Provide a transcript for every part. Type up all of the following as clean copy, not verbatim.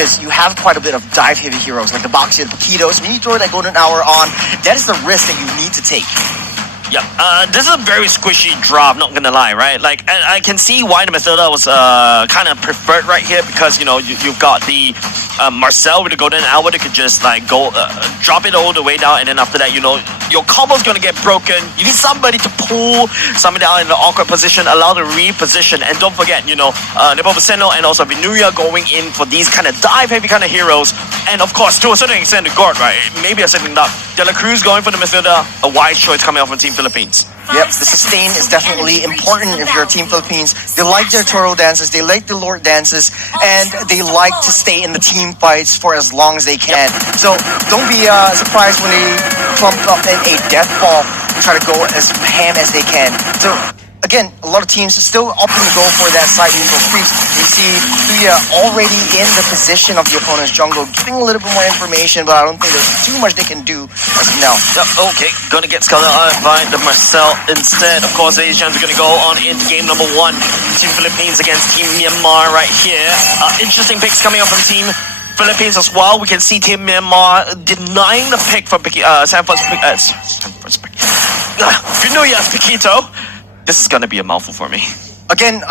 because you have quite a bit of dive-heavy heroes like the Boxy and the Paquitos. When you throw that Golden Hour on, that is the risk that you need to take. Yeah, this is a very squishy drop, not gonna lie, right? Like, I can see why the Mathilda was kind of preferred right here, because, you know, you've got the Marcel with the Golden Hour that could just, like, go, drop it all the way down, and then after that, you know, your combo's gonna get broken. You need somebody to pull somebody out in an awkward position, allow the reposition, and don't forget, you know, Nepomuceno and also Vinuya going in for these kind of dive-heavy kind of heroes, and of course, to a certain extent, the Gord, right? Maybe a second up. De La Cruz going for the Mathilda, a wise choice coming out from Team Philippines. Yep, the sustain is definitely important if you're Team Philippines. They like their turtle dances, they like the Lord dances, and they like to stay in the team fights for as long as they can. So don't be surprised when they clump up in a death ball and try to go as ham as they can. So again, a lot of teams are still opting to go for that side neutral creeps. You see Tuya already in the position of the opponent's jungle, giving a little bit more information, but I don't think there's too much they can do as of now. Okay, gonna get scouted by the Marcel instead. Of course, the Asians are gonna go on into game number 1. Team Philippines against Team Myanmar right here. Interesting picks coming up from Team Philippines as well. We can see Team Myanmar denying the pick for Sanford's pick. Vinuya's Paquito. This is gonna be a mouthful for me. Again,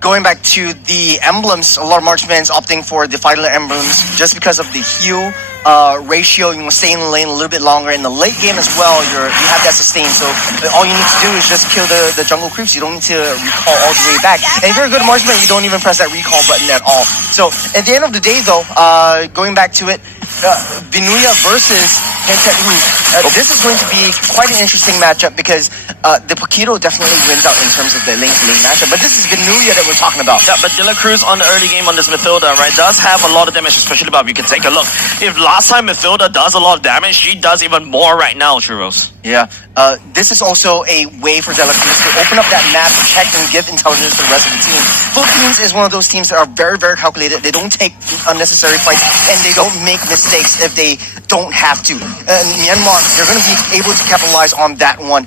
going back to the emblems, a lot of marksmen opting for the final emblems just because of the heal ratio. You want to stay in the lane a little bit longer. In the late game as well, you have that sustain. So all you need to do is just kill the jungle creeps. You don't need to recall all the way back. And if you're a good marksman, you don't even press that recall button at all. So at the end of the day, though, going back to it, Vinuya versus Hentetru. This is going to be quite an interesting matchup because the Paquito definitely wins out in terms of the lane-to-lane matchup. But this is Vinuya that we're talking about. Yeah, but De La Cruz on the early game on this Mathilda, right, does have a lot of damage, especially Bob. You can take a look. If last time Mathilda does a lot of damage, she does even more right now, Churros. Yeah, this is also a way for De La Cruz to open up that map, protect, and give intelligence to the rest of the team. Philippines is one of those teams that are very, very calculated. They don't take unnecessary fights, and they don't make mistakes if they don't have to. Myanmar, they're going to be able to capitalize on that one.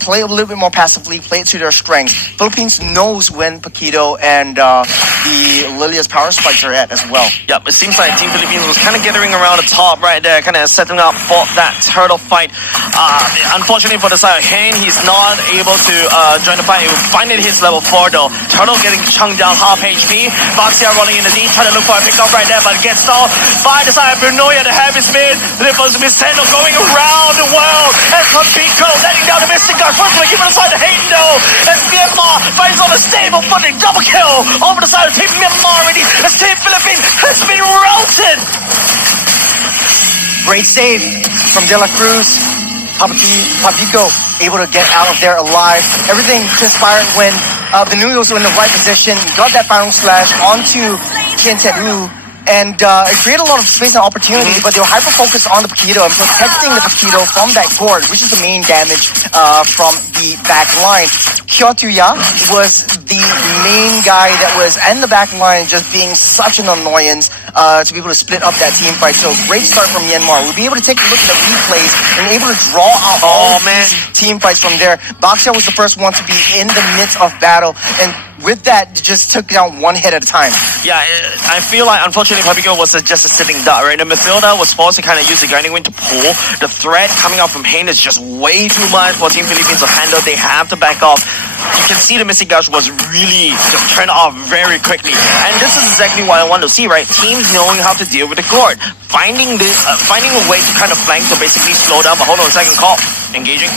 Play a little bit more passively, play it to their strengths. Philippines knows when Paquito and the Lilia's power spikes are at as well. Yep, it seems like Team Philippines was kind of gathering around the top right there, kind of setting up for that turtle fight. Unfortunately for the side of Hane, he's not able to join the fight. He will find it his level 4 though. Turtle getting chunked down half HP. Boxia rolling in the deep, trying to look for a pick up right there, but gets stalled by the side of Brunoya, the heavy spin. Nepomuceno going around the world. And Pico letting down the Mystic Guard. First one, keeping aside the Hayden though. As Myanmar finds on a stable footing. Double kill over the side of Team Myanmar already. As Team Philippines has been routed. Great save from De La Cruz. Papico able to get out of there alive. Everything transpired when Vinuya was in the right position. He got that final slash onto Hentetru. And it created a lot of space and opportunity, but they were hyper-focused on the Paquito and protecting the Paquito from that Gord, which is the main damage from the back line. Kyotuya was the main guy that was in the back line, just being such an annoyance to be able to split up that team fight. So great start from Myanmar. We'll be able to take a look at the replays and able to draw out all these team fights from there. Boxia was the first one to be in the midst of battle, and with that, just took down one hit at a time. Yeah, I feel like, unfortunately, Papico was just a sitting duck, right? And Mathilda was forced to kind of use the grinding wind to pull. The threat coming out from Hane is just way too much for Team Philippines to handle. They have to back off. You can see the Mystic Gush was really just turned off very quickly. And this is exactly what I want to see, right? Teams knowing how to deal with the Gord. Finding a way to kind of flank to basically slow down. But hold on a second, call. Engaging.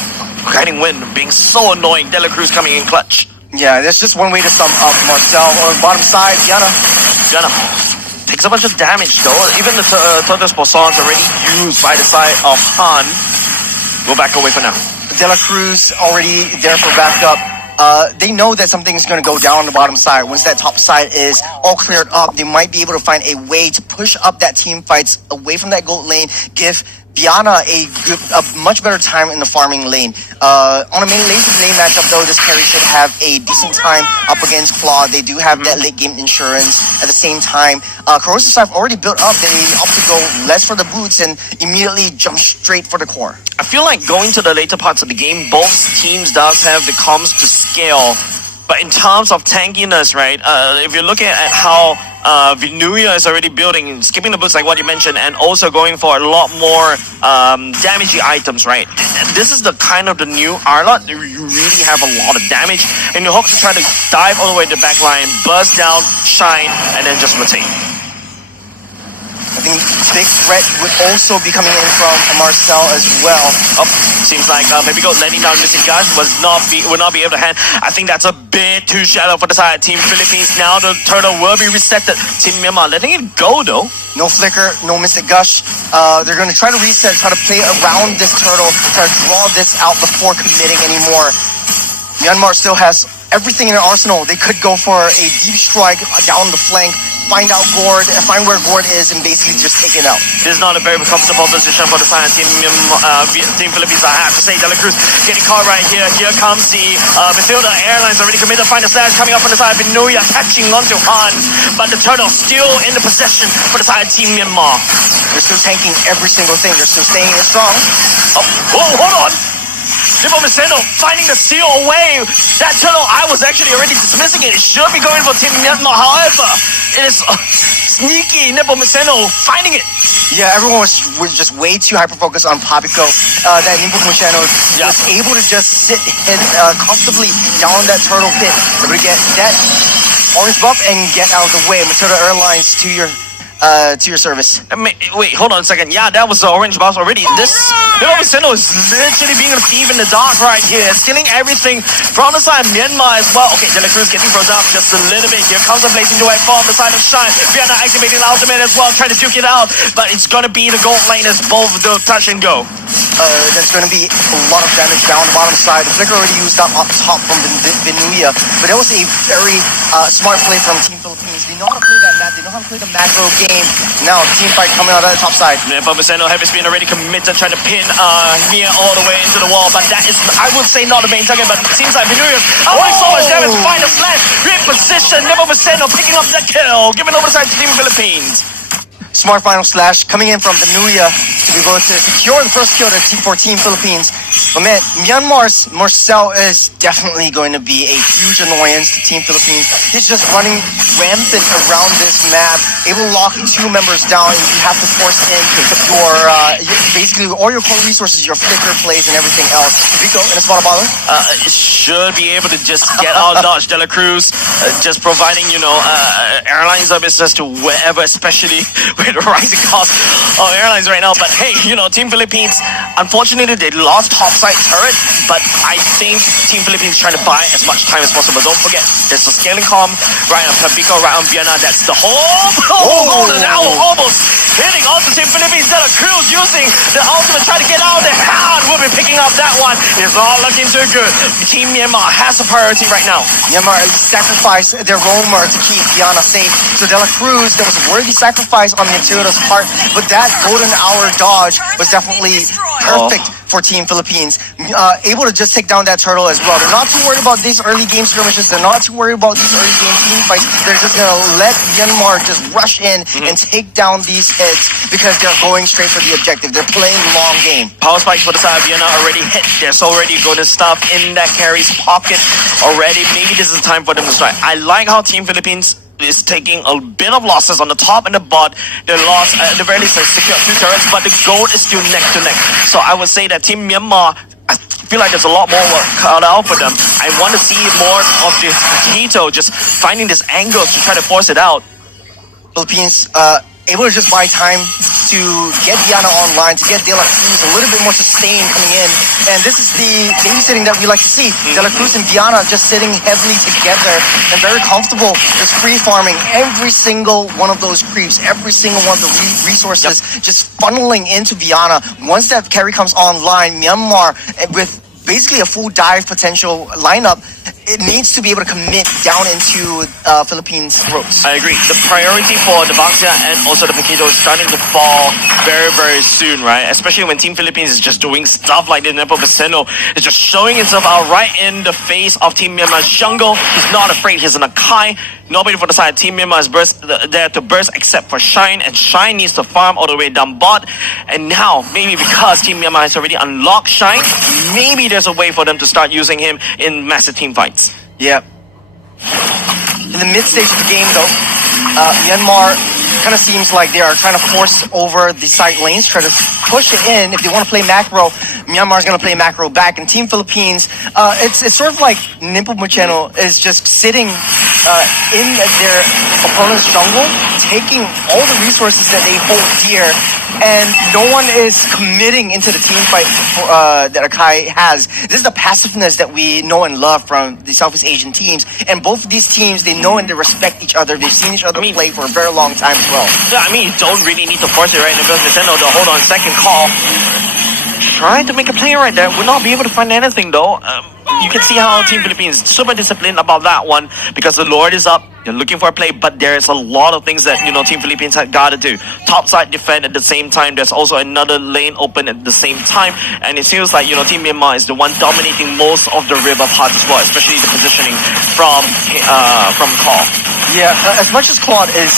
Grinding wind being so annoying. De La Cruz coming in clutch. Yeah, there's just one way to sum up Marcel. On the bottom side, Diana takes a bunch of damage though. Even the Todos Poissons already used by the side of Han. Go back away for now. De La Cruz already there for backup. They know that something's going to go down on the bottom side. Once that top side is all cleared up, they might be able to find a way to push up that team fights away from that gold lane, give Diana a much better time in the farming lane. On a main lane matchup though, this carry should have a decent time up against Claw. They do have that late game insurance. At the same time, Corrosive Scythe already built up. They opt to go less for the boots and immediately jump straight for the core. I feel like going to the later parts of the game, both teams does have the comms to scale. But in terms of tankiness, right, if you're looking at how Vinuya is already building, skipping the boots like what you mentioned, and also going for a lot more damagey items, right? And this is the kind of the new Arlot. You really have a lot of damage, and you hope to try to dive all the way to the back line, burst down, shine, and then just rotate. I think big threat would also be coming in from Marcel as well. Oh, seems like maybe go letting down Missing Gush will not be able to hand. I think that's a bit too shallow for the side of Team Philippines. Now the turtle will be resetted. Team Myanmar letting it go though. No flicker, no Mystic Gush. They're going to try to reset, try to play around this turtle, try to draw this out before committing anymore. Myanmar still has everything in their arsenal. They could go for a deep strike down the flank, find out Gord, find where Gord is, and basically just take it out. This is not a very comfortable position for the side of Team Philippines, I have to say. De La Cruz getting caught right here. Here comes the Matilda Airlines already committed. Find a slash coming up on the side of Vinuya, catching onto Han, but the turtle still in the possession for the side of Team Myanmar. They're still tanking every single thing. They're still staying strong. Oh, hold on. Nipo Viceno finding the seal away. That turtle, I was actually already dismissing it. It should be going for Team Myanmar. However, it is sneaky Nipo Viceno finding it. Yeah, everyone was just way too hyper-focused on Papico. That Nipo Viceno was able to just sit comfortably down that turtle pit. Able to get that orange buff and get out of the way. Matilda Airlines to your service. Wait, hold on a second. Yeah, that was the orange box already. This Nipo Viceno is literally being a thief in the dark right here, stealing everything from the side of Myanmar as well. Okay, De La Cruz getting frozen up just a little bit. Here comes the blazing duet from the side of Shine. Vienna activating the ultimate as well, trying to duke it out, but it's gonna be the gold lane as both the touch and go. There's going to be a lot of damage down the bottom side. The flicker already used up top from Vinuya, but that was a very smart play from Team Philippines. They know how to play that map. They know how to play the macro game. Now, team fight coming out of the top side. Nipo Viceno heavy spin already committed, trying to pin Mia all the way into the wall, but that is, I would say, not the main target, but it seems like Vinuya's only so much damage. Find a slash, reposition. Nipo Viceno picking up the kill, giving over the side to Team Philippines. Smart final slash coming in from Vinuya to be able to secure the first kill for Team Philippines. But man, Myanmar's Marcel is definitely going to be a huge annoyance to Team Philippines. He's just running rampant around this map, able to lock two members down, and you have to force in your basically all your core resources, your flicker plays, and everything else. Rico in a spot of bother? It should be able to just get out dodge. De La Cruz just providing, airlines of business to wherever, especially with the rising cost of airlines right now. But hey, Team Philippines, unfortunately they lost topside turret, but I think Team Philippines is trying to buy as much time as possible. Don't forget, there's a scaling comp right on Papico, right on Vienna. That's the whole golden hour almost hitting onto Team Philippines. De La Cruz using the ultimate, trying to get out there. Han will be picking up that one. It's not looking too good. Team Myanmar has a priority right now. Myanmar sacrificed their roamer to keep Vienna safe. So De La Cruz, that was a worthy sacrifice on Matilda's part, but that golden hour dodge was definitely perfect for Team Philippines. Able to just take down that turtle as well. They're not too worried about these early game skirmishes. They're not too worried about these early game team fights. They're just going to let Myanmar just rush in and take down these hits because they're going straight for the objective. They're playing long game. Power spikes for the side of Vienna already hit. There's already good stuff in that carry's pocket already. Maybe this is the time for them to strike. I like how Team Philippines is taking a bit of losses on the top and the bot. They lost at the very least secured 2 turrets, but the gold is still neck to neck. So I would say that Team Myanmar, I feel like there's a lot more work cut out for them. I want to see more of this Tito just finding this angle to try to force it out. Philippines able to just buy time to get Vienna online, to get De La Cruz a little bit more sustained coming in. And this is the babysitting that we like to see. De La Cruz and Vienna just sitting heavily together and very comfortable, just free farming every single one of those creeps, every single one of the resources just funneling into Vienna. Once that carry comes online, Myanmar with basically a full dive potential lineup, it needs to be able to commit down into Philippines' throats. I agree. The priority for the Baxia and also the Paquito is starting to fall very, very soon, right? Especially when Team Philippines is just doing stuff like the Nipo Viceno is just showing himself out right in the face of Team Myanmar's jungle. He's not afraid. He's an Akai. Nobody for the side. Team Myanmar is there to burst except for Shine, and Shine needs to farm all the way down bot. And now, maybe because Team Myanmar has already unlocked Shine, maybe there's a way for them to start using him in massive team fights. Yeah. In the mid stage of the game, though, Myanmar kind of seems like they are trying to force over the side lanes, try to push it in. If they want to play macro, Myanmar is going to play macro back. And Team Philippines, it's sort of like Nimpo Mucheno is just sitting in their opponent's jungle, taking all the resources that they hold dear, and no one is committing into the team fight that Akai has. This is the passiveness that we know and love from the Southeast Asian teams. And both of these teams, they know and they respect each other. They've seen each other play for a very long time as well. Yeah, I mean, you don't really need to force it right now because Nintendo, the hold on second call. Trying to make a play right there. Will not be able to find anything though. You can see how Team Philippines is super disciplined about that one because the Lord is up. You're looking for a play, but there's a lot of things that Team Philippines have got to do. Topside defend at the same time. There's also another lane open at the same time, and it feels like Team Myanmar is the one dominating most of the river part as well, especially the positioning from Call. Yeah, as much as Claude is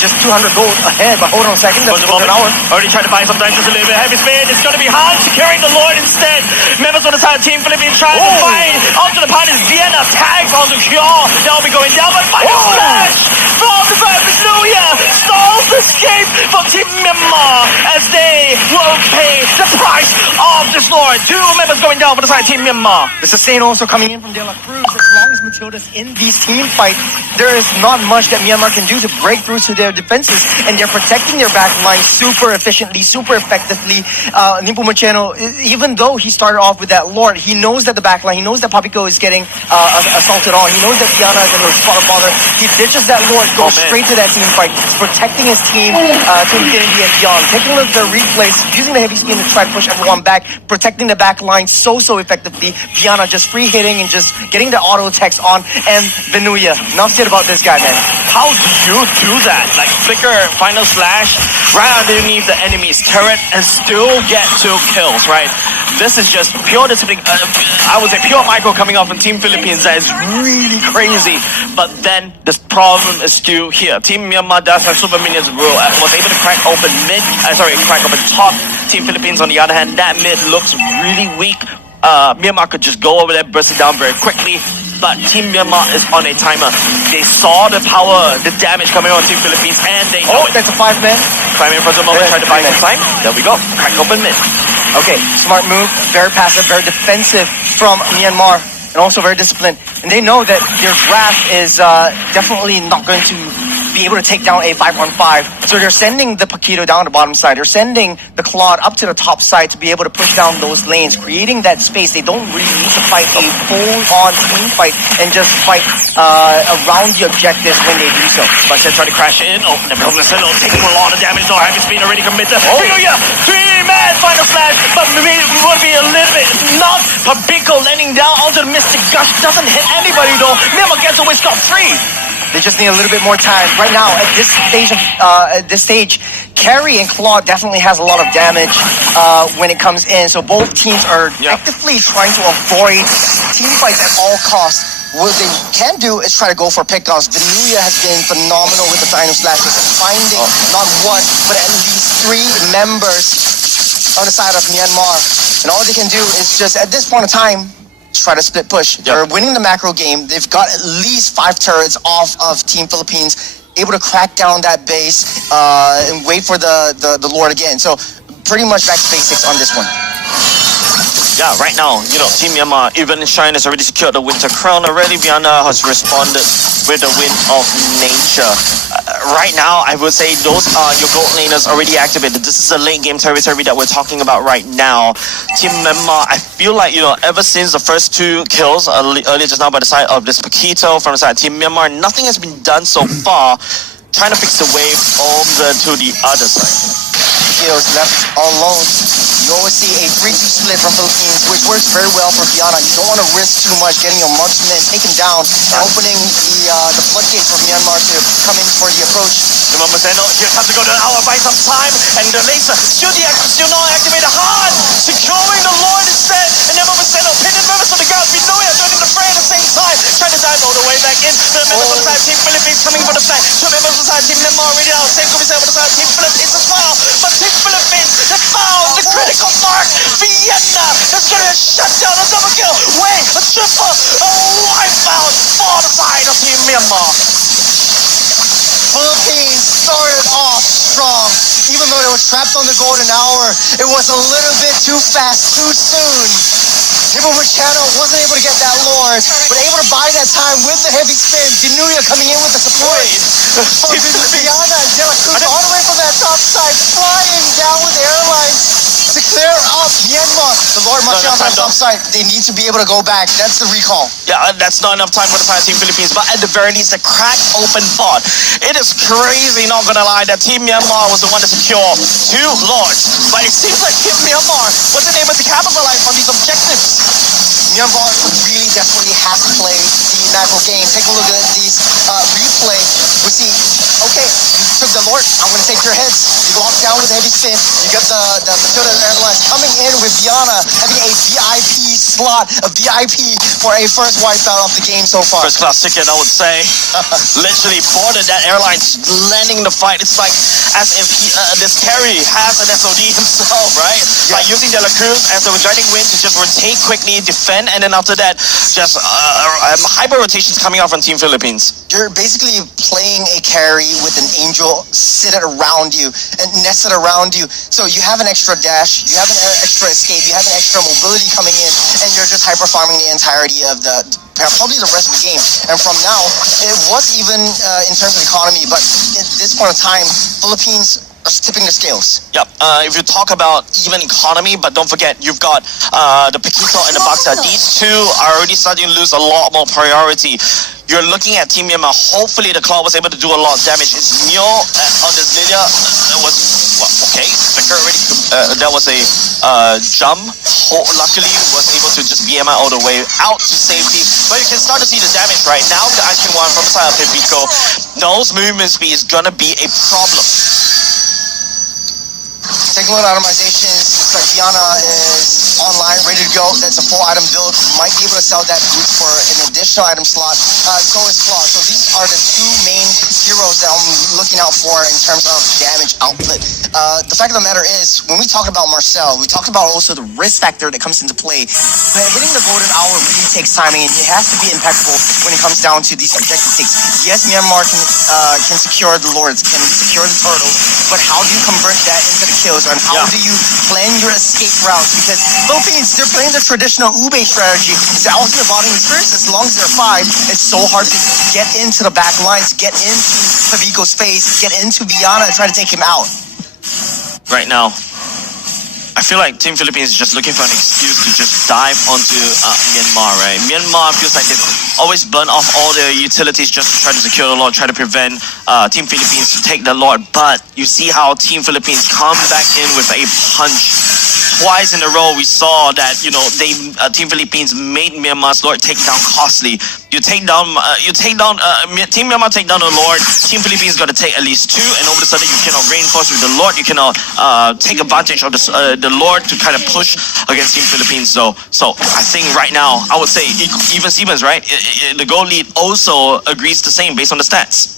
just 200 gold ahead, but hold on a second, that's an hour. Already tried to buy some dice, just a little bit heavy spin. It's going to be hard, securing the Lord instead. Members on the side of Team Philippines trying to find onto the party's Vienna, tags onto Kyo. They'll be going down, but final flash from the Purpose New Year stalls the escape from Team Myanmar as they will pay the price of this Lord. Two members going down for the side of Team Myanmar. The sustain also coming in from De La Cruz. As long as Matilda's in these team fights, there is not much that Myanmar can do to break through to their defenses, and they're protecting their back line super efficiently, super effectively. Nimpo Mucheno, even though he started off with that Lord, he knows that the back line, he knows that Papico is getting assaulted on, he knows that Tiana is in the spot of bother. He ditches that Lord, goes straight to that team fight, protecting his team to infinity and beyond, taking a look at the replays, using the heavy spin to try to push everyone back, protecting the back line so effectively. Piana just free hitting and just getting the auto text on, and Venuya, not shit about this guy, man. How do you do that? Like flicker final slash right underneath the enemy's turret and still get 2 kills, right? This is just pure discipline. I would say pure micro coming off from Team Philippines. That is really crazy. But then the problem is still here. Team Myanmar does have super minions rule. Was able to crack open mid. Crack open top. Team Philippines on the other hand, that mid looks really weak. Myanmar could just go over there, burst it down very quickly. But Team Myanmar is on a timer. They saw the power, the damage coming on Team Philippines, and they know it. That's a 5-man. 5-man for the moment, trying to buy some time. There we go. Crack open mid. Okay, smart move. Very passive, very defensive from Myanmar, and also very disciplined. And they know that their draft is definitely not going to be able to take down a 5-on-5. So they're sending the Paquito down the bottom side. They're sending the Claude up to the top side to be able to push down those lanes, creating that space. They don't really need to fight a full-on team fight and just fight around the objectives when they do so. But they're trying to crash in. Oh, never listen. Taking a lot of damage. No heavy speed already committed. Oh, yeah. 3-man final slash. But maybe it would be a little bit not. Papico landing down onto the Mystic Gush. Doesn't hit anybody though. Myanmar gets away scot-free. They just need a little bit more time. Right now, at this stage, Carry and Claude definitely has a lot of damage when it comes in. So both teams are actively trying to avoid team fights at all costs. What they can do is try to go for pickoffs. Venuya has been phenomenal with the final slashes, finding not one, but at least 3 members on the side of Myanmar. And all they can do is just, at this point in time, try to split push. They're winning the macro game. They've got at least 5 turrets off of Team Philippines, able to crack down that base and wait for the Lord again. So pretty much back to basics on this one. Yeah, right now, Team Myanmar, even Shine has already secured the Winter Crown already. Vienna has responded with the Wind of Nature. Right now, I would say those are your gold laners already activated. This is a late game territory that we're talking about right now. Team Myanmar, I feel like, ever since the first 2 kills earlier just now by the side of this Paquito from the side of Team Myanmar, nothing has been done so far trying to fix the wave over to the other side. Paquito's left all alone. You always see a 3-2 split from Philippines, which works very well for Viana. You don't want to risk too much getting your marksman taken down and opening the floodgates for Myanmar to come in for the approach. Remember, here comes to go to an hour, buy some time, and the laser still not activated hard, securing the Lord instead, and then Moseno pinning members on the ground. Vinoya joining the fray at the same time, trying to dive all the way back in. The members on the side of Team Philippines coming for the flank. 2 members on the side of Team Myanmar already out. Same group is on the side of Team Philippines as well. But Team Philippines has found the critical mark. Vienna is going to shut down a double kill. Wait, a triple, a wipeout for the side of Team Myanmar. Philippines started off strong. Even though they were trapped on the golden hour, it was a little bit too fast, too soon. Nippon Machado wasn't able to get that Lord, but able to buy that time with the heavy spin. Dinuya coming in with the support. Viana and De La Cruz all the way from that top side, flying down with airlines to clear up Myanmar. The Lord Machado on that top side, they need to be able to go back. That's the recall. Yeah, that's not enough time for the entire Team Philippines, but at the very least, the crack open bot. It is crazy, not gonna lie, that Team Myanmar was the one to secure 2 Lords, but it seems like Team Myanmar wasn't able to capitalize on these objectives. Myanmar really desperately has to play the macro game. Take a look at these replay. We see, okay, you took the Lord, I'm going to take your heads. You lock down with a heavy spin. You get the Matilda Airlines coming in with Viana having a VIP slot, a VIP for a first wipeout of the game so far. First class ticket, I would say. Literally boarded that airline, landing the fight. It's like as if this carry has an SOD himself, right? Yeah. By using De La Cruz as the guiding wind to just rotate quickly, defend, and then after that, just hyper rotations coming out from Team Philippines. You're basically playing a carry with an angel seated around you and nested around you. So you have an extra dash, you have an extra escape, you have an extra mobility coming in, and you're just hyper farming the entirety of probably the rest of the game. And from now, it was even in terms of economy, but at this point in time, Philippines are tipping the scales. Yep. If you talk about even economy, but don't forget, you've got the Pequito and the Baksa. These two are already starting to lose a lot more priority. You're looking at Team Myanmar. Hopefully, the Claw was able to do a lot of damage. It's Mio on this Lilia. Was okay. Spectre already. That was a jump. Luckily, was able to just BMI all the way out to safety. But you can start to see the damage right now. The Action One from the side of Pequito. Those movement speed is gonna be a problem. Taking a look at itemizations, looks like Viana is online, ready to go. That's a full item build. Might be able to sell that boot for an additional item slot. So is Claw. So these are the 2 main heroes that I'm looking out for in terms of damage output. The fact of the matter is, when we talk about Marcel, we talked about also the risk factor that comes into play. But hitting the golden hour really takes timing, and it has to be impeccable when it comes down to these objective takes. Yes, Myanmar can secure the Lords, can secure the turtles, but how do you convert that into the kills? And how do you plan your escape routes? Because Philippines, they're playing the traditional Ube strategy. It's the ultimate botting experience. As long as they're 5, it's so hard to get into the back lines, get into Pavico's face, get into Viana and try to take him out. Right now, I feel like Team Philippines is just looking for an excuse to just dive onto Myanmar, right? Myanmar feels like they've always burned off all their utilities just to try to secure the Lord, try to prevent Team Philippines to take the Lord. But you see how Team Philippines come back in with a punch. Twice in a row, we saw that Team Philippines made Myanmar's Lord take down costly. Team Myanmar take down the Lord. Team Philippines got to take at least 2, and all of a sudden you cannot reinforce with the Lord. You cannot take advantage of the Lord to kind of push against Team Philippines. So I think right now I would say even Stevens, right? The goal lead also agrees the same based on the stats.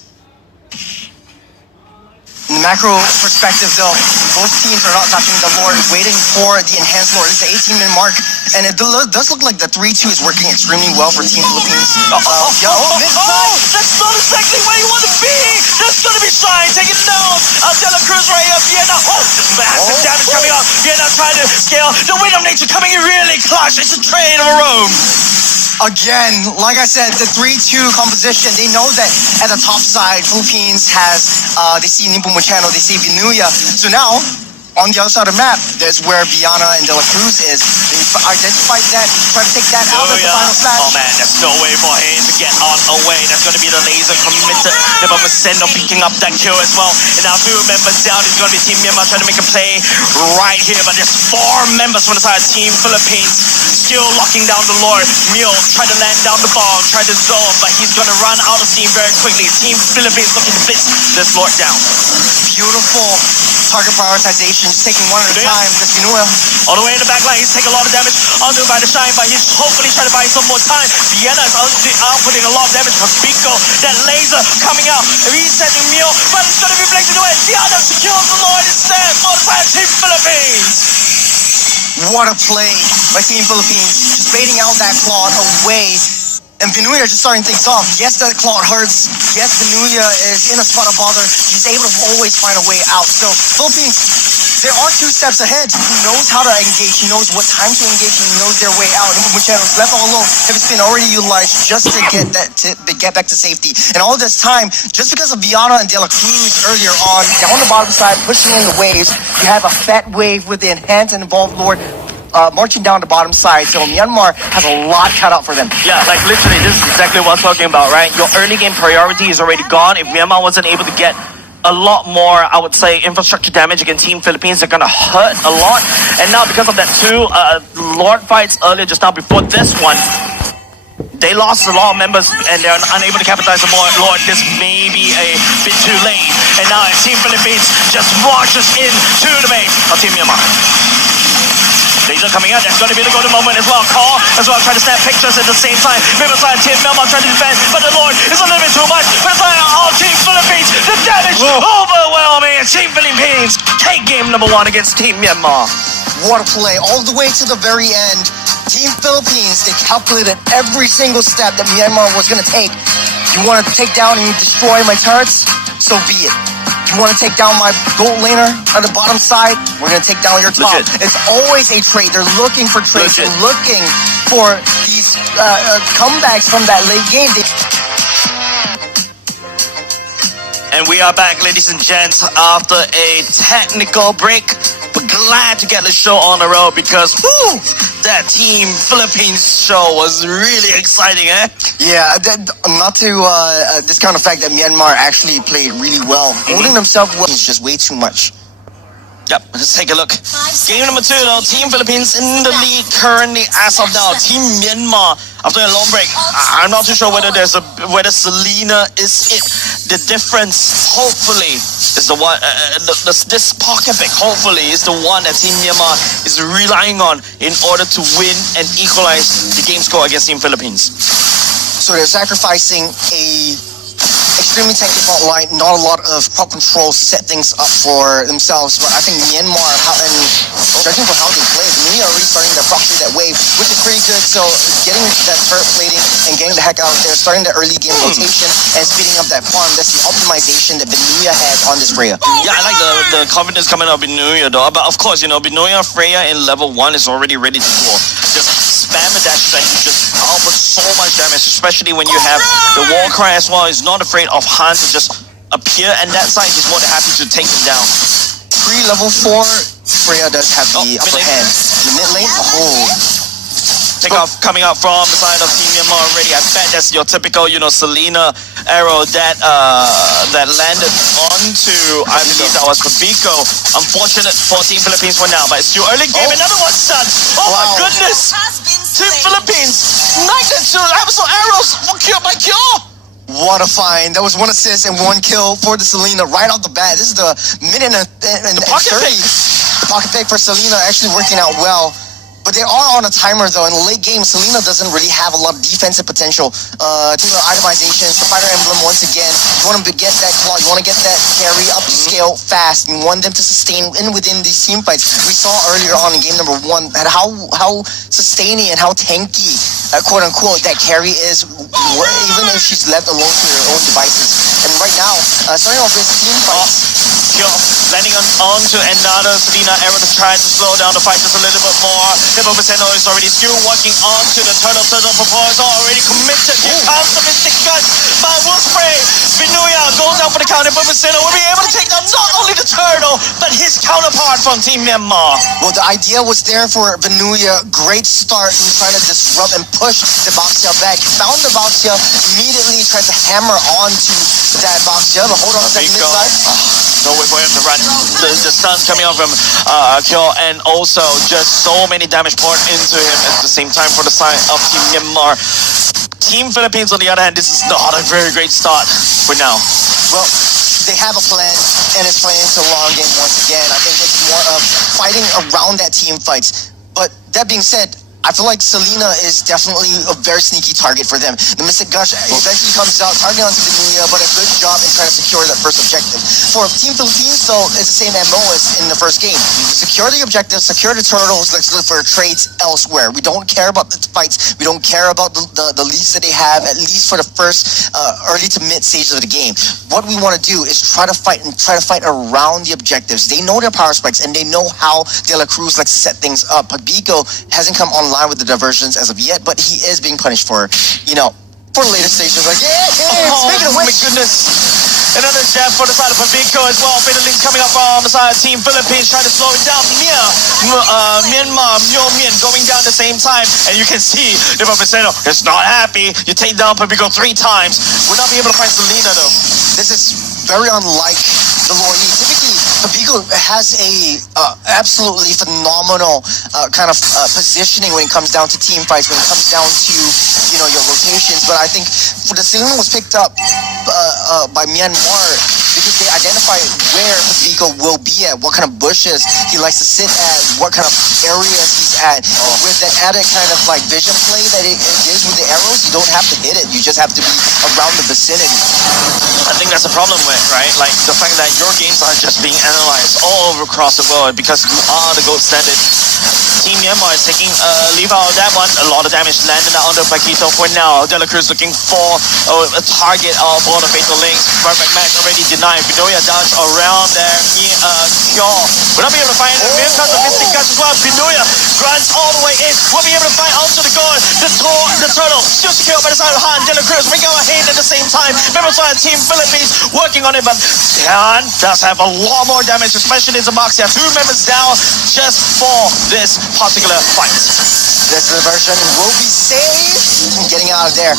In the macro perspective, though, both teams are not touching the Lord, waiting for the enhanced Lord. It's the 18-minute mark, and it does look like the 3-2 is working extremely well for Team Philippines. That's not exactly where you want to be. That's going to be Shine taking down De La Cruz right here. Viana, massive damage coming up. Viana trying to scale. The Wind of Nature coming in really clutch. It's a trade of a roam. Again, like I said, the 3-2 composition, they know that at the top side, Philippines has, they see Nippon Machado, they see Vinuya. So now, on the other side of the map, that's where Viana and De La Cruz is. They identified that, try to take that out at the final slash. Oh man, there's no way for him to get on away. That's going to be the laser committed. Nippon Machado picking up that kill as well. And now 2 members down. It's going to be Team Myanmar trying to make a play right here. But there's 4 members from the side of Team Philippines still locking down the Lord. Mio trying to land down the bomb, trying to zone, but he's going to run out of steam very quickly. Team Philippines looking to blitz this Lord down. Beautiful target prioritization, just taking one at a time. Just Vinuya. All the way in the back line, he's taking a lot of damage onto by the Shine, but he's hopefully trying to buy some more time. Viana is outputting a lot of damage from Pico. That laser coming out, resetting Mio, but it's going to be blazing away. Viana secures the Lord instead for the side of Team Philippines. What a play by Team Philippines, just baiting out that Claw away. And Vinuya just starting things off. Yes, that claw hurts. Yes, Vinuya is in a spot of bother. He's able to always find a way out. So Philippines, they are 2 steps ahead. He knows how to engage. He knows what time to engage. He knows their way out. And Muchero's left all alone. Heavy spin already utilized just to get back to safety. And all this time, just because of Viana and De La Cruz earlier on, down the bottom side, pushing in the waves, you have a fat wave with the enhanced and involved Lord marching down the bottom side. So Myanmar has a lot cut out for them. Yeah, like literally, this is exactly what I'm talking about, right? Your early game priority is already gone. If Myanmar wasn't able to get a lot more, I would say, infrastructure damage against Team Philippines, they're gonna hurt a lot. And now because of that too, Lord fights earlier just now before this one, they lost a lot of members and they're unable to capitalize on more. Lord, this may be a bit too late. And now Team Philippines just marches into the base of Team Myanmar. Laser coming out, that's going to be the golden moment as well. Call as well, trying to snap pictures at the same time. Middle side, Team Myanmar trying to defend, but the Lord is a little bit too much. But it's like, Team Philippines, the damage overwhelming. Team Philippines take game number 1 against Team Myanmar. What a play, all the way to the very end. Team Philippines, they calculated every single step that Myanmar was going to take. You want to take down and destroy my turrets? So be it. You want to take down my gold laner on the bottom side? We're going to take down your top. Legit. It's always a trade. They're looking for trades. Legit. They're looking for these comebacks from that late game. And we are back, ladies and gents, after a technical break. But glad to get the show on the road because, whoo, that Team Philippines show was really exciting, eh? Yeah, not to discount the fact that Myanmar actually played really well. Holding themselves well is just way too much. Yep, let's take a look. Game number 2, though. Team Philippines in the lead currently as of now. Team Myanmar after a long break. I'm not too sure whether whether Selena is it. The difference, hopefully, is the one. This pocket pick, hopefully, is the one that Team Myanmar is relying on in order to win and equalize the game score against Team Philippines. So they're sacrificing a extremely tanky front line, not a lot of prop control to set things up for themselves. But I think Myanmar, judging for how they play, Myanmar already starting to proxy that wave, which is pretty good. So getting that turret plating and getting the heck out there, starting the early game rotation and speeding up that farm, that's the optimization that Benuya has on this Freya. Yeah, I like the confidence coming out of Benuya though. But of course, you know, Benuya Freya in level 1 is already ready to go. Just spam a dash and just output so much damage, especially when you have the war cry as well. He's not afraid of Han to just appear, and that side he's more than happy to take him down. Pre-level 4, Freya does have the upper hand. The mid lane, Take off coming out from the side of Team Myanmar already. I bet that's your typical, you know, Selena arrow that landed onto, I believe that was Fabiko. Unfortunate for Team Philippines for now, but it's too early game. Another one's done. Oh my goodness! Team Philippines, 9-2 Amazon arrows for cure by cure. What a find. That was 1 assist and 1 kill for the Selena right off the bat. This is the minute and 30. The pocket pick for Selena actually working out well. But they are on a timer though. In the late game, Selena doesn't really have a lot of defensive potential. Team itemizations, the fighter emblem once again. You want to get that claw, you want to get that carry up to scale fast. You want them to sustain within these team fights. We saw earlier on in game number 1 at how sustaining and how tanky, quote unquote, that carry is, even if she's left alone to her own devices. And right now, starting off with team fights. Landing onto another Selena arrow to try to slow down the fight just a little bit more. Hippo Viceno is already still walking onto the turtle proposal, already committed. Here comes the Mystic Gun by Wolfspray. Vinuya goes out for the counter, but Viceno will be able to take down not only the turtle, but his counterpart from Team Myanmar. Well, the idea was there for Vinuya. Great start in trying to disrupt and push the Baxia back. Found the Baxia, immediately tried to hammer onto that Baxia, but hold on a second, this side. No way for him to run. The stuns coming out from Kyo, and also just so many damage poured into him at the same time for the side of Team Myanmar. Team Philippines, on the other hand, this is not a very great start for now. Well, they have a plan, and it's playing into a long game once again. I think it's more of fighting around that team fights. But that being said, I feel like Selena is definitely a very sneaky target for them. The Mystic Gush eventually comes out, targeting onto Venuia, but a good job in trying to secure that first objective. For Team Philippines, though, it's the same MO as in the first game. Secure the objective, secure the turtles, let's look for trades elsewhere. We don't care about the fights, we don't care about the leads that they have, at least for the first early to mid stages of the game. What we want to do is try to fight around the objectives. They know their power spikes and they know how De La Cruz likes to set things up. But Bigo hasn't come online with the diversions as of yet, but he is being punished for, for the later stages. Like, speaking of my which, goodness. Another jab for the side of Pavico as well. Fatal Link coming up from the side of Team Philippines, trying to slow it down. Myanmar, Myan going down at the same time. And you can see the Papaceno is not happy. You take down Pavico 3 times. We'll not be able to find Selena though. this is very unlike the Lorne. Typically, Pavico has a absolutely phenomenal kind of positioning when it comes down to team fights, when it comes down to your rotations. But I think for the Selena was picked up by Myanmar because they identify where Pavico will be at, what kind of bushes he likes to sit at, what kind of areas he's at. With that added kind of like vision play that it gives with the arrows, you don't have to hit it. You just have to be around the vicinity. I think that's a problem with, right? Like the fact that your games are just being analyzed all over across the world because you are the gold standard. Team Myanmar is taking leave out of that one. A lot of damage landed out onto Paquito for now. De La Cruz looking for a target of all the fatal links. Perfect match already denied. Binoya dodge around there. Kyo will not be able to find it. Here comes the Mystic Gush as well. Binoya grunts all the way in. Will be able to find onto the goal. The turtle still secured by the side of Han. De La Cruz bring out a hand at the same time. Members of Team Philippines working on it, but Han does have a lot more damage, especially in Zamaxia. 2 members down just for this particular fight. This diversion will be saved from getting out of there.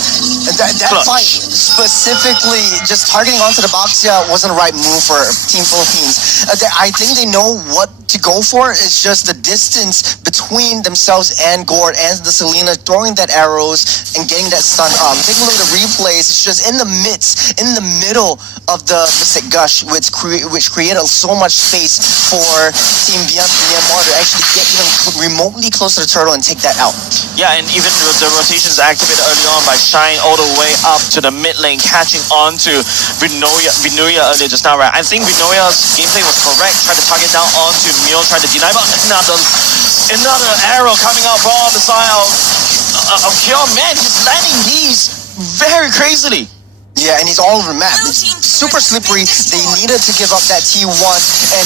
That fight specifically, just targeting onto the Boxia wasn't the right move for Team Philippines. I think they know what to go for. It's just the distance between themselves and Gord and the Selena throwing that arrows and getting that stun up. Take a look at the replays. It's just in the midst, in the middle of the Mystic Gush, which created so much space for Team Myanmar to actually get even remotely close to the turtle and take that out. Yeah, and even the rotations activated early on by Shine all the way up to the mid lane, catching on to Binoya earlier just now, right? I think Binoya's gameplay was correct, trying to target down onto Mio, trying to deny, but another arrow coming out from the side of Kyo. Man, he's landing these very crazily. Yeah, and he's all over the map. It's super slippery. They needed to give up that T1. And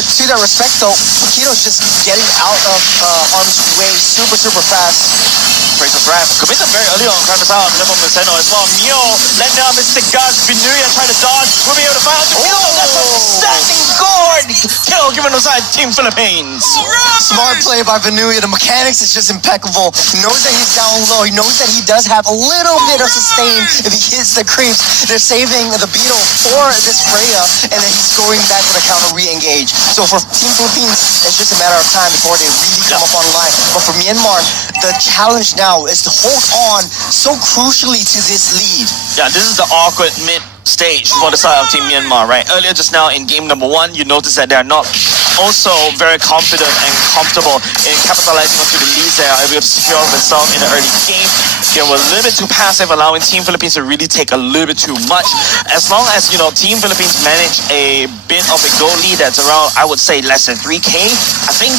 to that respect, though, Paquito's just getting out of harm's way super, super fast. Trace of Wrath committed very early on. Travis out, Level Meceno as well. Mio letting down Mystic Gush. Binoya trying to dodge. We'll be able to find out the kill. That's a standing guard. Kill given aside Team Philippines. Smart play by Binoya. The mechanics is just impeccable. He knows that he's down low. He knows that he does have a little bit of sustain if he hits the creeps. They're saving the beetle for this Freya, and then he's going back for the counter re-engage. So for Team Philippines, it's just a matter of time before they really come up online. But for Myanmar, the challenge now is to hold on so crucially to this lead. Yeah, this is the awkward mid stage for the side of Team Myanmar, right? Earlier just now in game number 1, you notice that they're not also very confident and comfortable in capitalizing onto the leads they are able to secure themselves in the early game. They were a little bit too passive, allowing Team Philippines to really take a little bit too much. As long as, Team Philippines manage a bit of a goal lead that's around, I would say, less than 3K, I think,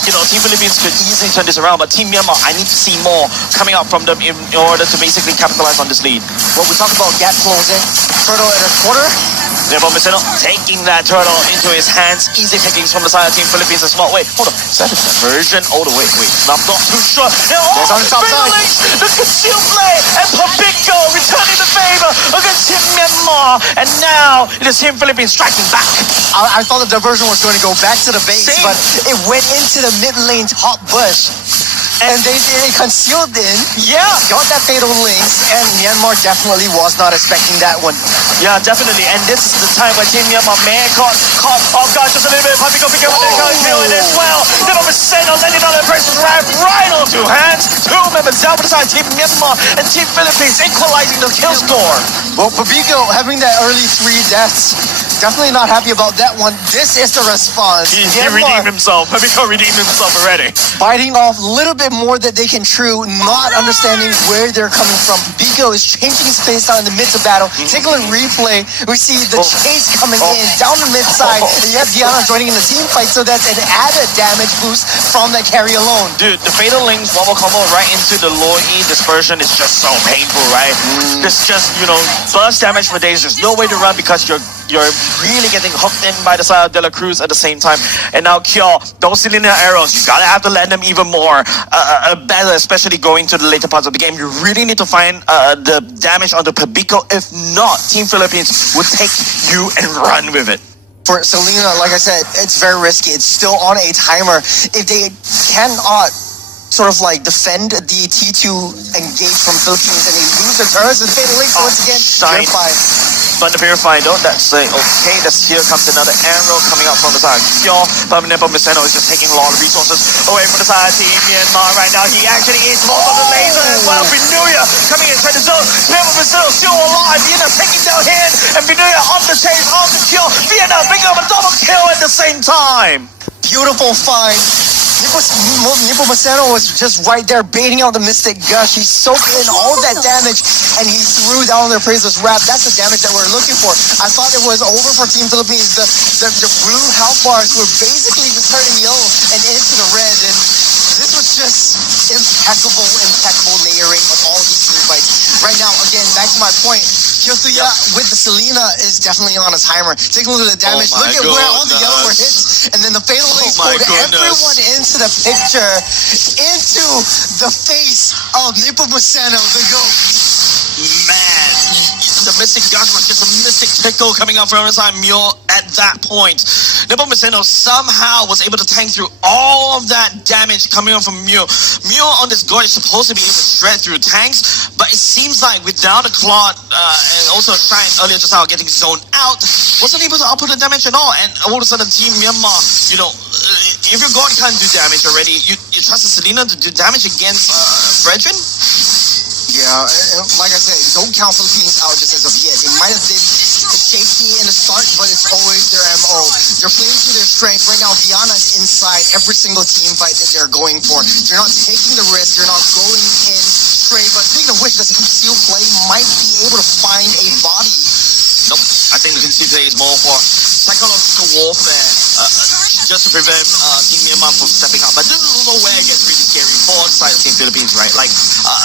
Team Philippines could easily turn this around. But Team Myanmar, I need to see more coming out from them in order to basically capitalize on this lead. When we talk about gap closing, turtle at a quarter. Level Meceno taking that turtle into his hands. Easy pickings from the side of Team Philippines. A small wait. Hold on. Is that a diversion? Oh, the wait. I'm not too sure. There's on the top side. The concealed play and Pavico returning the favor against Team Myanmar. And now it is Team Philippines striking back. I thought the diversion was going to go back to the base, but it went into the mid lane top bush. And they concealed in. Yeah. Got that fatal links, and Myanmar definitely was not expecting that one. Yeah, definitely. And this is the time where Team Myanmar caught off guard just a little bit. Pavico with the encouragement as well. Level Meceno letting down the pressure right onto hands. 2 members down for the side. Team Myanmar and Team Philippines equalizing the kill score. Well, Pavico having that early 3 deaths definitely not happy about that one. This is the response. He Myanmar redeemed himself. Pabiko redeemed himself already. biting off a little bit more that they can chew, not understanding where they're coming from. Biko is changing his pace out in the midst of battle. Take a look at replay. We see the chase coming in down the mid side. And you have Diana joining in the team fight, so that's an added damage boost from that carry alone. Dude, the Fatal Links wobble combo right into the low E dispersion is just so painful, right? There's just, burst damage for days. There's no way to run because you're really getting hooked in by the side of De La Cruz at the same time. And now Kyo, those linear arrows, you gotta have to land them even more better, especially going to the later parts of the game. You really need to find the damage onto Pabiko. If not, Team Philippines would take you and run with it. For Selena, like I said, it's very risky. It's still on a timer. If they cannot sort of like defend the T2 engage from Philippines and they lose the turrets and Fatal Links once again, Purify. But the Purify, don't that say, okay, here comes another arrow coming out from the side. Kyo, but Nepo Miceno is just taking a lot of resources away from the side of Team Myanmar right now. He actually is most of the laser as well. Binuya coming in, trying to zone. Nepo Miceno still alive. Vienna taking down hand, and Binuya on the chase, on the kill. Vienna picking up a double kill at the same time. Beautiful find. Nepo Miceno was just right there baiting out the Mystic Gush. He soaked in all that damage and he threw down their Praiser's Wrap. That's the damage that we're looking for. I thought it was over for Team Philippines. The blue health bars were basically just turning yellow and into the red. And this was just impeccable layering of all these team fights. Right now, again, back to my point, Kyosuya with the Selena is definitely on a timer. Take a look at the damage. Look at where all the yellow were hit. And then the Fatal Links pulled everyone into the picture, into the face of Nepo Miceno, the GOAT. Man, the Mystic Gush was just a Mystic Pickle coming out from the side. Mule at that point. Nepo Miceno somehow was able to tank through all of that damage coming on from Mule. Mule on this guard is supposed to be able to shred through tanks, but it seems like without a Claude and also Shine earlier just now getting zoned out, wasn't able to output the damage at all. And all of a sudden Team Myanmar, if your guard can't do damage already, you trust Selena to do damage against Fredrin? Yeah, like I said, don't count Philippines out just as of yet. It might have been shaky in the start, but it's always their MO. They're playing to their strength. Right now, Viana is inside every single team fight that they're going for. They're not taking the risk. They're not going in straight. But speaking of which, the concealed play might be able to find a body. Nope. I think the concealed play is more for psychological warfare, just to prevent Team Myanmar from stepping up. But this is also where it gets really scary for the side of Team Philippines, right? Like,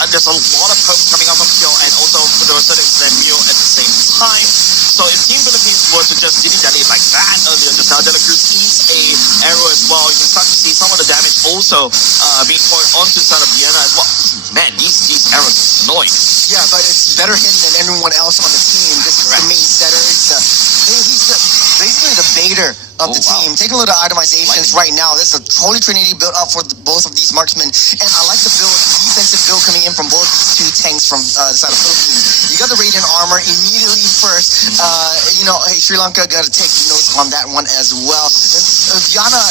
there's a lot of pokes coming out from Kyo and also to a certain extent Mule at the same time. So if Team Philippines were to just dilly-dally like that earlier just now, De La Cruz sees a arrow as well. You can start to see some of the damage also being poured onto the side of Vienna as well. Man, these arrows are annoying. Yeah, but it's better hidden than everyone else on the team. This is the main setter. He's basically the baiter of the team. Take a look at the itemizations right now. This is a Holy Trinity built up for both of these marksmen. And I like the defensive build coming in from both these two tanks from the side of Philippines. You got the Radiant Armor immediately first. Hey, Sri Lanka got to take notes on that one as well. And Viana,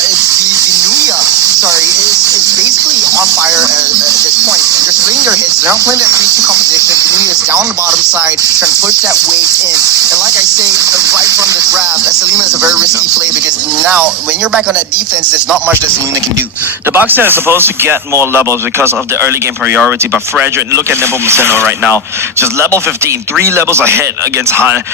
Binuya, is basically on fire at this point. They're splitting their hits. They're not playing that 3-2 competition. Binuya is down the bottom side, trying to push that wave in. And like I say, right from the grab, Selena is a very risky play because now, when you're back on that defense, there's not much that Selena can do. The box set is supposed to get more levels because of the early game priority, but Frederick, look at Nepo Miceno right now. Just level 15, 3 levels ahead against Han.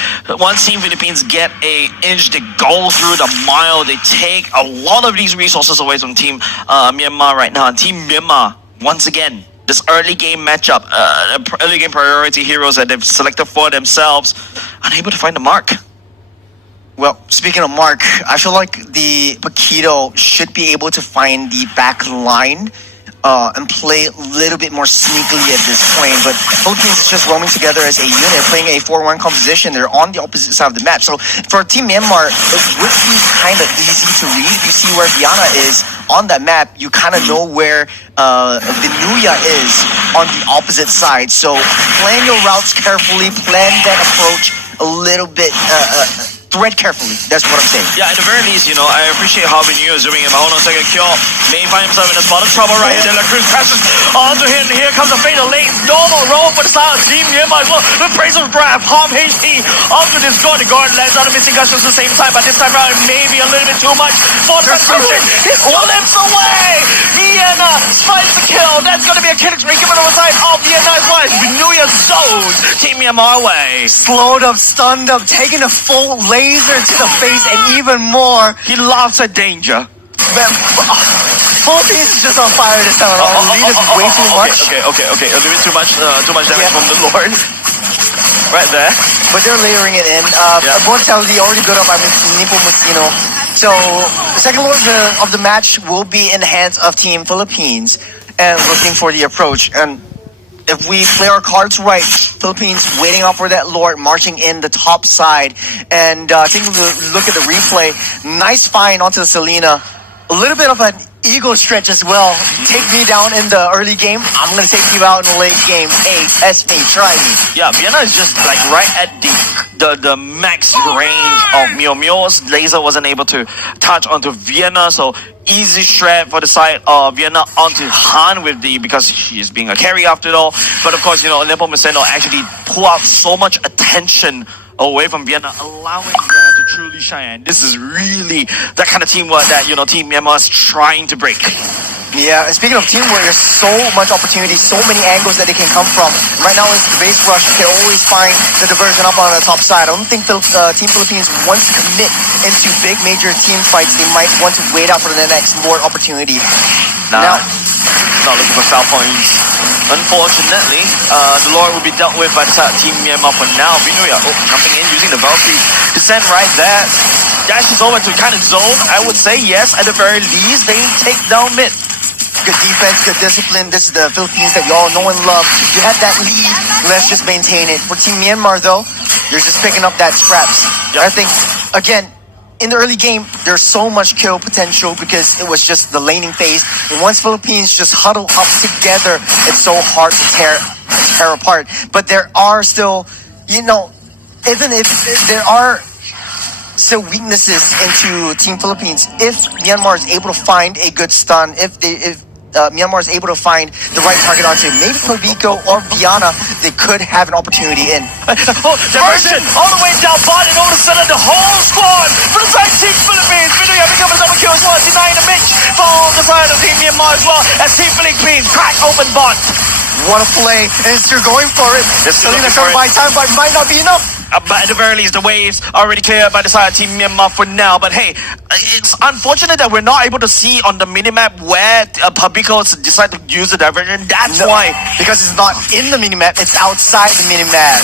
Once Team Philippines get an inch, they go through the mile. They take a lot of these resources away from Team Myanmar right now. And Team Myanmar, once again, this early game matchup, early game priority heroes that they've selected for themselves, unable to find the mark. Well, speaking of Mark, I feel like the Paquito should be able to find the back line and play a little bit more sneakily at this point. But Philippines is just roaming together as a unit, playing a 4-1 composition. They're on the opposite side of the map. So for Team Myanmar, it would be kind of easy to read. You see where Viana is on that map. You kind of know where Binuya is on the opposite side. So plan your routes carefully. Plan that approach a little bit thread carefully. That's what I'm saying. Yeah, at the very least, I appreciate how Benio is doing it. Hold on a second, Kyo may find himself in a spot of trouble right here. De La Cruz crashes onto him. Here comes a fatal late normal roll for the style of Team Myanmar as well. The Bracer grab, Palm HP onto this guard. The guard lands on the missing cushions at the same time, but this time around it may be a little bit too much for the Crucian. He slips away. Vienna finds the kill. That's going to be a killing spree given over side of Vienna as well. Benuya zones Team Myanmar away. Slowed up, stunned up, taking a full laser to the face, and even more. He laughs at danger. Man, Philippines is just on fire this time around. The lead is way too much. Okay. A little bit too much damage from the Lord. Right there. But they're layering it in. Mortality already built up. Nipo Mutino. So the second Lord of the match will be in the hands of Team Philippines and looking for the approach. And if we play our cards right, Philippines waiting up for that Lord, marching in the top side. And taking a look at the replay, nice find onto the Selena. A little bit of an ego stretch as well. Take me down in the early game, I'm going to take you out in the late game. Hey, test me, try me. Yeah, Vienna is just like right at the max range of Mio. Mio's laser wasn't able to touch onto Vienna, so easy strat for the side of Vienna onto Han with because she is being a carry after all. But of course, Nepo Maceno actually pull out so much attention away from Vienna, allowing Vienna to truly shine. And this is really that kind of teamwork that Team Myanmar is trying to break. Yeah, and speaking of teamwork, there's so much opportunity, so many angles that they can come from. Right now, it's the base rush. You can always find the diversion up on the top side. I don't think Team Philippines wants to commit into big major team fights. They might want to wait out for the next more opportunity. Now, not looking for foul points. Unfortunately, the Lord will be dealt with by the side of Team Myanmar for now. Benuya jumping in using the Valkyrie to send right there. Dashes over to kind of zone. I would say yes, at the very least, they take down mid. Good defense, good discipline. This is the Philippines that you all know and love. You had that lead. Let's just maintain it. For Team Myanmar, though, you're just picking up that scraps. Yep. I think, again, in the early game, there's so much kill potential because it was just the laning phase. And once Philippines just huddle up together, it's so hard to tear apart. But there are still, even if there are still weaknesses into Team Philippines, if Myanmar is able to find a good stun, if Myanmar is able to find the right target onto maybe Kovico or Viana, they could have an opportunity in. Diversion all the way down bottom, and all of a sudden the whole squad from the side Team Philippines. Benuya becoming a double kill as well, denying the Mitch from the side of Team Myanmar as well, as Team Philippines crack open bot. What a play, and you're going for it. Selena trying to buy time, but it might not be enough. But at the very least, the waves are already clear by the side of Team Myanmar for now. But hey, it's unfortunate that we're not able to see on the minimap where Pabico decide to use the diversion. That's why. Because it's not in the minimap, it's outside the minimap.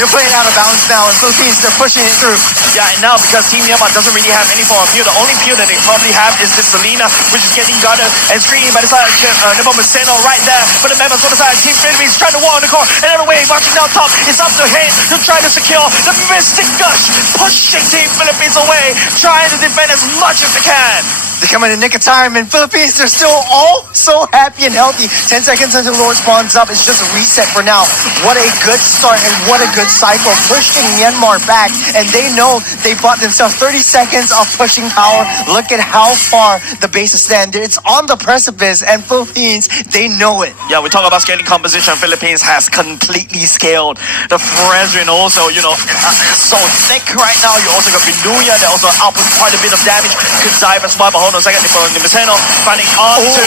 You're playing out of bounds now, and Philippines, they're pushing it through. Yeah, and now because Team Myanmar doesn't really have any form of peel, the only peel that they probably have is this Selena, which is getting guarded and screened by the side of Nepo Maceno right there. But the members on the side of Team Philippines trying to wall on the core. Another wave marching down top. It's up to him to try to secure the Mystic Gush, pushing Team Philippines away, trying to defend as much as they can. They come in the nick of time, and Philippines, they're still all so happy and healthy. 10 seconds until Lord spawns up. It's just a reset for now. What a good start and what a good cycle. Pushing Myanmar back, and they know they bought themselves 30 seconds of pushing power. Look at how far the base is standing. It's on the precipice, and Philippines, they know it. Yeah, we talk about scaling composition. Philippines has completely scaled. The Brethren also, it's so thick right now. You also got Benuya that also outputs quite a bit of damage. Could dive as well, but hold on a second. Maceno finding on to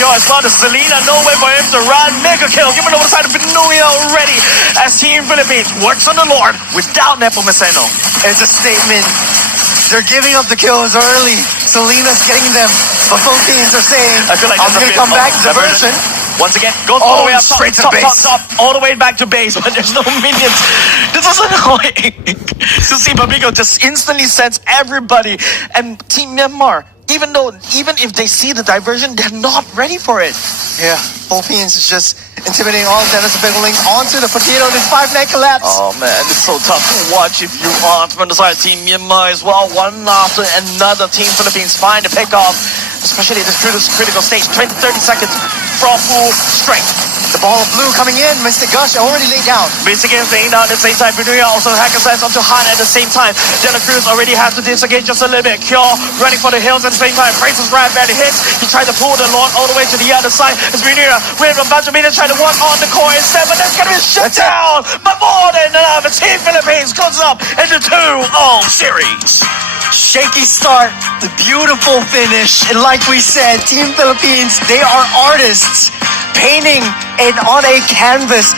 Gyo as well. The Selena, nowhere for him to run. Mega kill, given over the side of Benuya already. As Team Philippines works on the Lord without Nepo Maceno. It's a statement. They're giving up the kills early. Selena's getting them. But Philippines are saying, I feel like I'm going to come back. Diversion. Once again, goes all the way up top, straight to base. top, all the way back to base, but there's no minions. This is annoying. To see Pabico just instantly sends everybody, and Team Myanmar, even if they see the diversion, they're not ready for it. Yeah, Philippines is just intimidating all of them as the Bigglings onto the potato. This 5-night collapse. Oh man, it's so tough to watch if you want. From the side of Team Myanmar as well, one after another. Team Philippines find the pick off, especially at this critical stage. 30 seconds from full strength. The ball of blue coming in. Mr. Gush already laid down. Michigan laying down at the same time. Brunia also hack aside onto Han at the same time. De La Cruz already has to disengage just a little bit. Cure running for the hills at the same time. Price's right barely hits. He tried to pull the Lord all the way to the other side. As Brunia with a bunch of meters trying to work on the core instead, but that's gonna be shut down. But more than enough. Team Philippines closes up in the 2-0 series. Shaky start, the beautiful finish. And like we said, Team Philippines, they are artists painting it on a canvas.